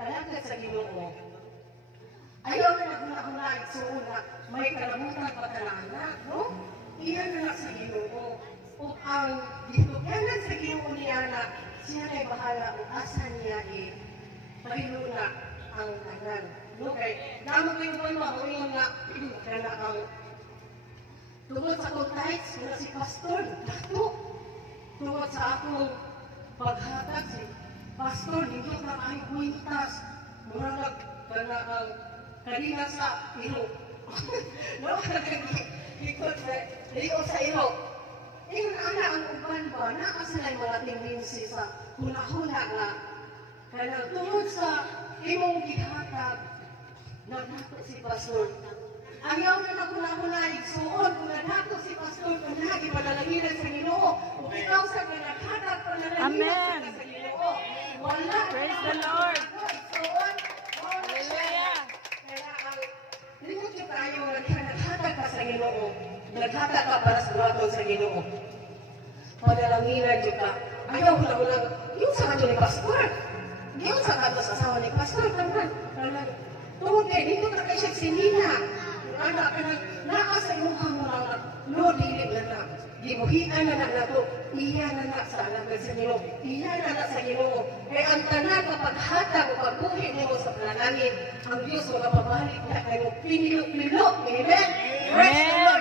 kalagad sa Ginoo. Ayaw na naghunahunahig suon na may kalabutan pa talaga, no? Iyan na sa Ginoo. O ang gituganan sa Ginoo niya na siya na'y bahala kung asan niya pahiluna ang tanan. No? Kaya damo ko yung mahuingon nga kana ang tungod sa akong tithes na si Pastor, dato. Tungod sa akong paghatag si Pastor, hindi na kahit kwintas. Murag kana ang kanina sa iro. No? Ikot sa rio sa iro. Ingon ana ang uban ba, nakasanay mga tendency sa hula-hula nga. Kaya tungod sa imong gihatag, nagdato si Pastor. Ayaw na hula-hulaig suon, kung nagdato si Pastor, kung nagi panalaginan sa Ginoo, kung ikaw sa naghatag panalaginan sa Ginoo. Wala. Praise the Lord. Suon. Hallelujah. Kaya ang lingkod yung tayo, naghatag ka sa Ginoo. Naghatag ka para sa buhaton sa Ginoo. Padalanginan yung ka. Ayaw hula-hulang. Yung sa kanyo ni Pastor. Yung sa kanyo sa asawa ni Pastor. Tungkol kayo, dito na kayo siya sinina. Anak ka na, nakasa yung hamulang na, no, dilig na na. Gibuhian na na to. Iya na na sa alagad sa Ginoo. Iya na na sa Ginoo. Kaya ang tanan na paghatag o pagbuhin niyo sa panalangin, ang Diyos mga pabalik na kayo pinilok-pilok. Amen? Praise the Lord.